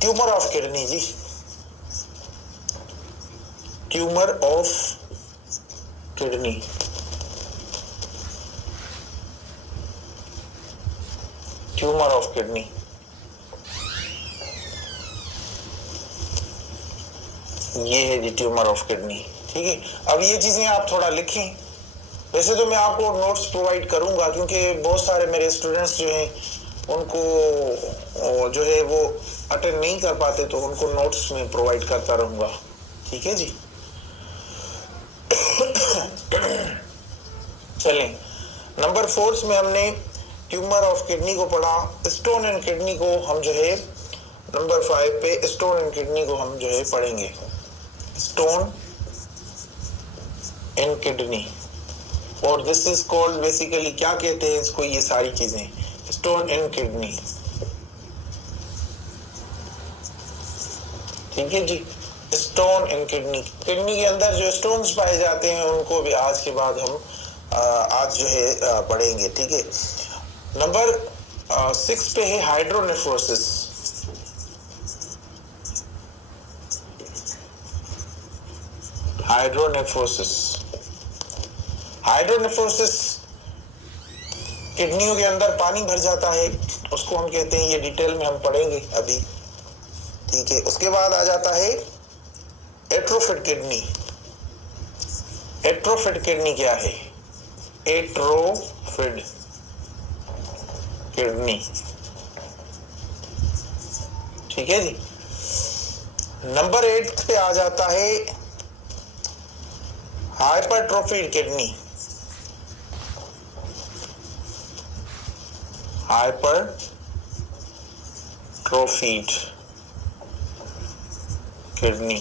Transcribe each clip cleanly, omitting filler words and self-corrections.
Tumour of kidney जी, tumour of kidney. Tumour of kidney, ये है जी ट्यूमर ऑफ किडनी। ठीक है, अब ये चीजें आप थोड़ा लिखें। वैसे तो मैं आपको नोट्स प्रोवाइड करूंगा, क्योंकि बहुत सारे मेरे स्टूडेंट्स जो हैं उनको जो है वो अटेंड नहीं कर पाते, तो उनको नोट्स में प्रोवाइड करता रहूंगा। ठीक है जी। चलें, नंबर 4 में हमने ट्यूमर ऑफ किडनी को पढ़ा। स्टोन इन किडनी को हम जो है नंबर 5 पे स्टोन इन किडनी को हम जो है पढ़ेंगे। स्टोन इन किडनी, और दिस इज कॉल्ड बेसिकली, क्या कहते हैं इसको, ये सारी चीजें स्टोन इन किडनी। ठीक है जी, स्टोन इन किडनी, किडनी के अंदर जो स्टोन्स पाए जाते हैं उनको भी आज के बाद हम आज जो है पढ़ेंगे। ठीक है, नंबर 6 पे है हाइड्रोनेफ्रोसिस। हाइड्रोनेफ्रोसिस, हाइड्रोनेफ्रोसिस किडनियों के अंदर पानी भर जाता है, उसको हम कहते हैं, ये डिटेल में हम पढ़ेंगे अभी। ठीक है, उसके बाद आ जाता है एट्रोफिड किडनी। एट्रोफिड किडनी क्या है? एट्रोफिड किडनी। ठीक है जी। नंबर 8 पे आ जाता है हाइपरट्रोफिड किडनी। हाइपरट्रोफिड किडनी।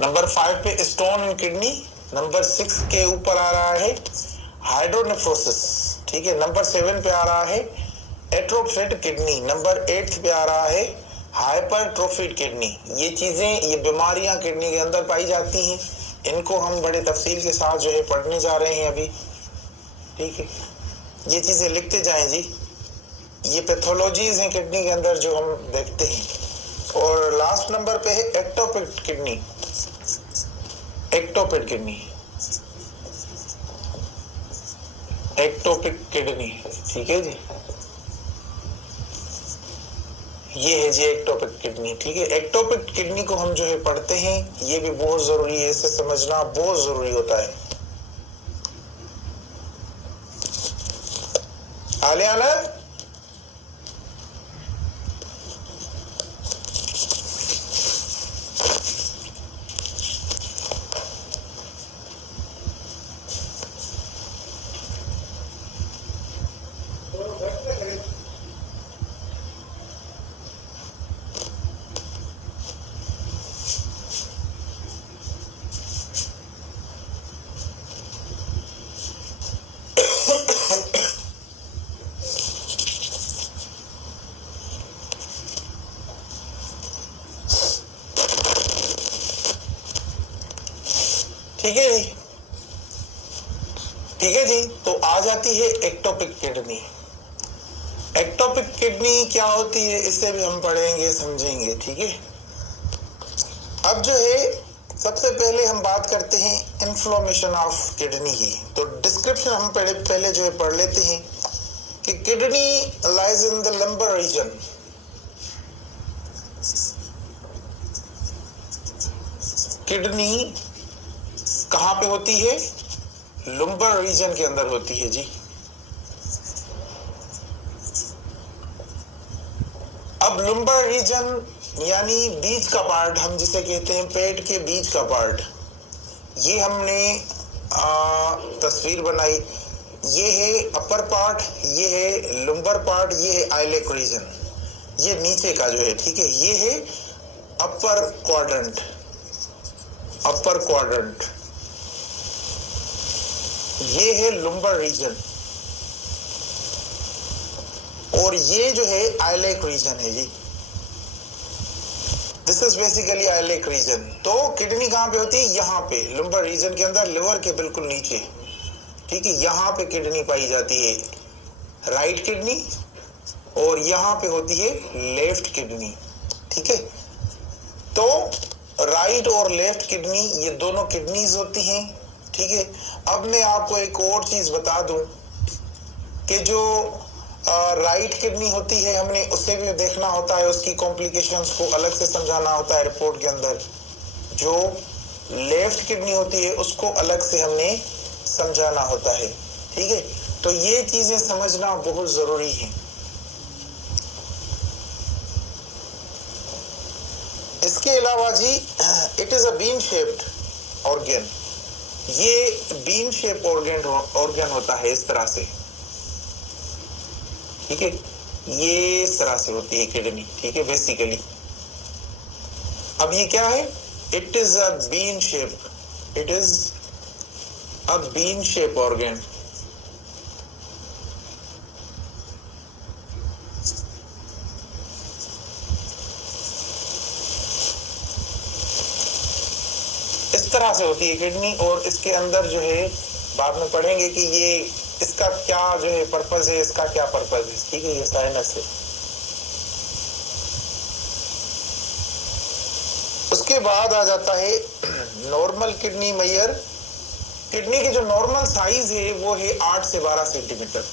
नंबर 5 पे स्टोन इन किडनी। नंबर 6 के ऊपर आ रहा है हाइड्रोनेफ्रोसिस। ठीक है, नंबर 7 पे आ रहा है एट्रोफिड किडनी। नंबर 8 पे आ रहा है हाइपरट्रोफिड किडनी। ये चीजें, ये बीमारियां किडनी के अंदर पाई जाती हैं, इनको हम बड़े तफसील के साथ जो है पढ़ने जा रहे हैं अभी। ठीक है, ये चीजें लिखते जाएं जी। ये पैथोलॉजीज हैं किडनी के अंदर जो हम देखते हैं। और लास्ट नंबर पे है ectopic kidney. Ectopic kidney, ectopic kidney. ठीक है जी, ये है जी एक्टोपिक किडनी। ठीक है, एक्टोपिक किडनी को हम जो है पढ़ते हैं, ये भी बहुत जरूरी है, इसे समझना बहुत जरूरी होता है। आलियाना, ठीक है जी। ठीक है जी, तो आ जाती है एक्टोपिक किडनी। एक्टोपिक किडनी क्या होती है, इससे भी हम पढ़ेंगे, समझेंगे। ठीक है, अब जो है सबसे पहले हम बात करते हैं इन्फ्लेमेशन ऑफ किडनी की। तो डिस्क्रिप्शन हम पहले जो है पढ़ लेते हैं कि kidney lies in the lumbar region. Kidney कहां पे होती है? लंबर रीजन के अंदर होती है जी। अब लंबर रीजन यानी बीच का पार्ट, हम जिसे कहते हैं पेट के बीच का पार्ट, ये हमने तस्वीर बनाई। ये है अपर पार्ट, ये है लंबर पार्ट, ये है आइलेक रीजन, ये नीचे का जो है। ठीक है, ये है अपर क्वाड्रेंट। अपर क्वाड्रेंट, ये है लंबर रीजन, और ये जो है आइलेक रीजन है जी। This is basically iliac region. तो किडनी कहां पे होती है? यहाँ पे लंबर रीजन के अंदर, लिवर के बिल्कुल नीचे। ठीक है, यहाँ पे किडनी पाई जाती है। राइट किडनी और यहाँ पे होती है लेफ्ट किडनी, ठीक है। तो राइट और लेफ्ट किडनी ये दोनों किडनीज होती हैं, ठीक है। अब मैं आपको एक और चीज बता दूं कि जो राइट किडनी होती है हमने उसे भी देखना होता है, उसकी कॉम्प्लिकेशंस को अलग से समझाना होता है रिपोर्ट के अंदर। जो लेफ्ट किडनी होती है उसको अलग से हमने समझाना होता है, ठीक है। तो ये चीजें समझना बहुत जरूरी है। इसके अलावा जी it is a bean shaped organ, ये बीन शेप ऑर्गन होता है इस तरह से, ठीक है। ये इस तरह से होती है किडनी, ठीक है, बेसिकली। अब ये क्या है? It is a bean shape, it is a been shape organ. इस तरह से होती है किडनी, और इसके अंदर जो है बाद में पढ़ेंगे कि ये इसका क्या जो है पर्पस है, इसका क्या पर्पस है, ठीक है। ये साइनस है। उसके बाद आ जाता है नॉर्मल किडनी मेजर। किडनी की जो नॉर्मल साइज है वो है 8 से 12 सेंटीमीटर।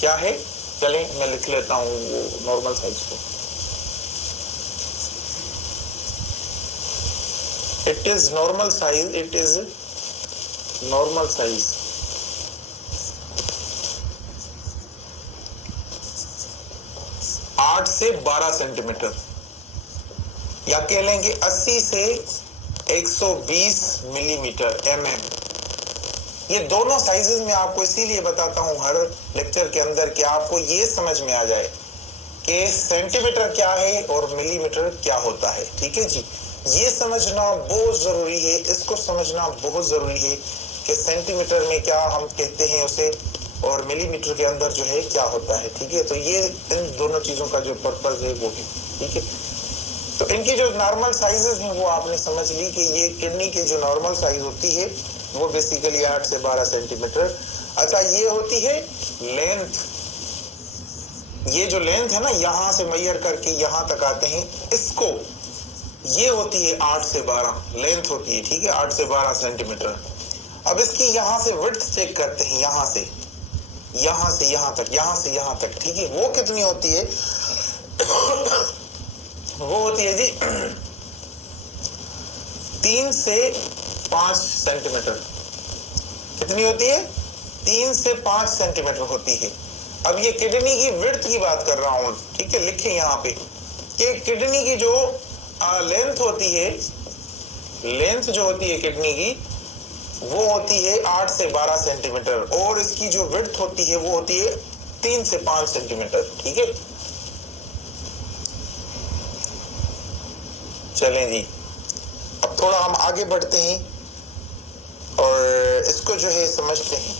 क्या है? चलें मैं लिख लेता हूं वो नॉर्मल साइज को। It is normal size, it is normal size 8 से 12 सेंटीमीटर, या कह लेंगे 80 से 120 मिलीमीटर mm। ये दोनों साइजेस में आपको इसीलिए बताता हूं हर लेक्चर के अंदर कि आपको ये समझ में आ जाए कि सेंटीमीटर क्या है और मिलीमीटर क्या होता है, ठीक है जी। ये समझना बहुत जरूरी है, इसको समझना बहुत जरूरी है कि सेंटीमीटर में क्या हम कहते हैं उसे, और मिलीमीटर के अंदर जो है क्या होता है, ठीक है। तो ये इन दोनों चीजों का जो पर्पस है वो है, ठीक है। तो इनकी जो नॉर्मल साइजेस हैं वो आपने समझ ली कि ये किडनी की जो नॉर्मल साइज होती है वो बेसिकली 8 से 12 सेंटीमीटर। अच्छा, ये होती है लेंथ। ये जो लेंथ है ना, यहां से मेजर करके यहां तक आते हैं, इसको ये होती है 8 से 12 लेंथ होती है, ठीक है, 8 से 12 सेंटीमीटर। अब इसकी यहां से विड्थ चेक करते हैं, यहां से यहां तक, यहां से यहां तक, ठीक है। वो कितनी होती है? वो होती है जी 3 से 5 सेंटीमीटर। कितनी होती है? 3 से 5 सेंटीमीटर होती है। अब ये किडनी की विड्थ की बात कर रहा हूं, ठीक है। लिखें यहाँ पे कि किडनी की जो लेंथ होती है, लेंथ जो होती है किडनी की वो होती है 8 से 12 सेंटीमीटर, और इसकी जो विड्थ होती है वो होती है 3 से 5 सेंटीमीटर, ठीक है। चलें जी, अब थोड़ा हम आगे बढ़ते हैं और इसको जो है समझते हैं।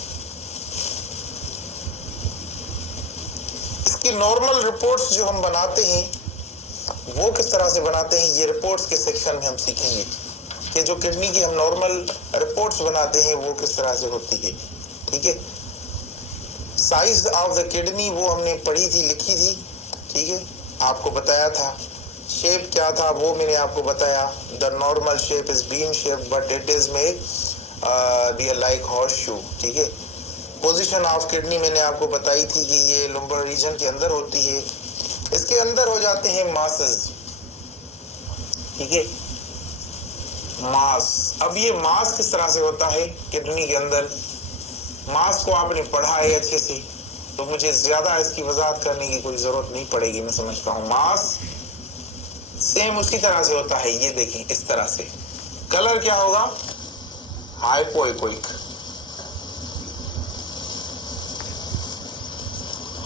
इसकी नॉर्मल रिपोर्ट्स जो हम बनाते हैं वो किस तरह से बनाते हैं, ये रिपोर्ट्स के सेक्शन में हम सीखेंगे कि जो किडनी की हम नॉर्मल रिपोर्ट्स बनाते हैं वो किस तरह से होती है, ठीक है। साइज ऑफ द किडनी वो हमने पढ़ी थी, लिखी थी, ठीक है, आपको बताया था। शेप क्या था वो मैंने आपको बताया। The normal shape is bean shape but it is made be like horse shoe, ठीक है। पोजीशन ऑफ किडनी मैंने आपको बताई थी कि ये लंबर रीजन के अंदर होती है। इसके अंदर हो जाते हैं मासेस, ठीक है, मास। अब ये मास किस तरह से होता है किडनी के अंदर, मास को आपने पढ़ा है अच्छे से, तो मुझे ज्यादा इसकी वजाहत करने की कोई जरूरत नहीं पड़ेगी, मैं समझता हूँ। मास सेम उसी तरह से होता है, ये देखें इस तरह से। कलर क्या होगा? हाइपोइकोइक,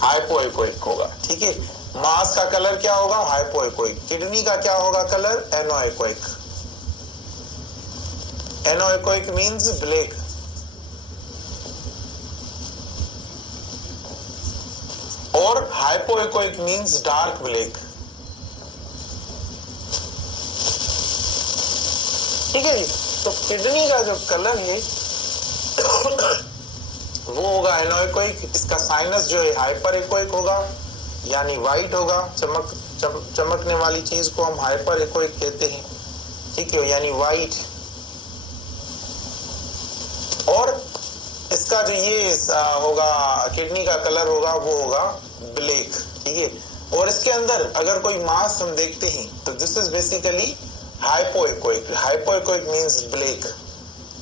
हाइपोइकोइक होगा, ठीक है। मास का कलर क्या होगा? हाइपोइकोइक। किडनी का क्या होगा कलर? एनोइकोइक। एनोइकोइक मींस ब्लैक, और हाइपोइकोइक मींस डार्क ब्लैक, ठीक है जी। तो किडनी का जो कलर है वो होगा एनोइकोइक। इसका साइनस जो है हाइपर इकोइक होगा, यानी वाइट होगा। चमकने वाली चीज को हम हाइपर एक्वाइक कहते हैं, ठीक है, यानी वाइट। और इसका जो ये होगा किडनी का कलर होगा वो होगा ब्लैक, ठीक है। और इसके अंदर अगर कोई मास हम देखते हैं तो this is basically hypoechoic. Hypoechoic means black,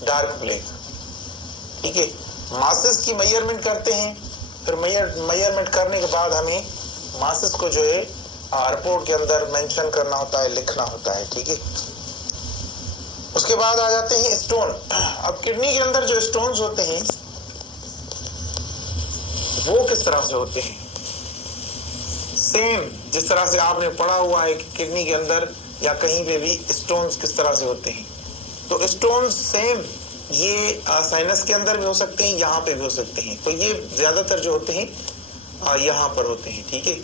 dark black, ठीक है। मासेस की मेजरमेंट करते हैं, फिर मेजरमेंट करने के बाद हमें मासेस को जो है रिपोर्ट के अंदर मेंशन करना होता है, लिखना होता है, ठीक है। उसके बाद आ जाते हैं स्टोन। अब किडनी के अंदर जो स्टोन्स होते हैं वो किस तरह से होते हैं? सेम जिस तरह से आपने पढ़ा हुआ है कि किडनी के अंदर या कहीं पे भी स्टोन्स किस तरह से होते हैं, तो स्टोन्स सेम ये साइनस के अंदर भी हो सकते हैं, यहाँ पे भी हो सकते हैं। तो ये ज्यादातर जो होते हैं यहाँ पर होते हैं, ठीक है।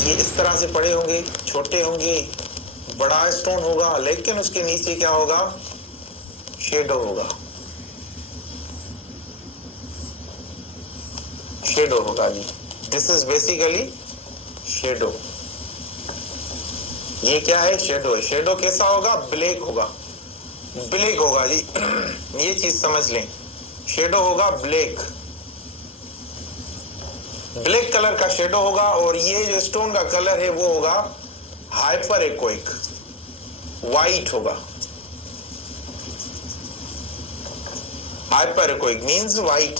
ये इस तरह से पड़े होंगे, छोटे होंगे, बड़ा स्टोन होगा, लेकिन उसके नीचे क्या होगा? शेडो होगा, शेडो होगा जी। This is basically shadow. ये क्या है? शेडो है। शेडो कैसा होगा? ब्लैक होगा, ब्लैक होगा जी। ये चीज समझ लें, शेडो होगा ब्लैक, ब्लैक कलर का शेडो होगा। और ये जो स्टोन का कलर है वो होगा हाइपर एक्वाइक, वाइट होगा। हाइपर एक्वाइक मींस वाइट,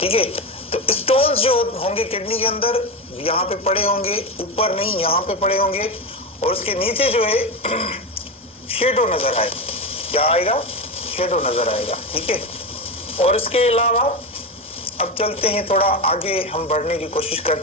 ठीक है। तो स्टोन्स जो होंगे किडनी के अंदर यहाँ पे पड़े होंगे, ऊपर नहीं, यहाँ पे पड़े होंगे, और उसके नीचे जो है शेडो नजर आए। क्या आएगा? शेडो नजर आएगा, ठीक है। और इसके अलावा अब चलते हैं थोड़ा आगे, हम बढ़ने की कोशिश करते हैं।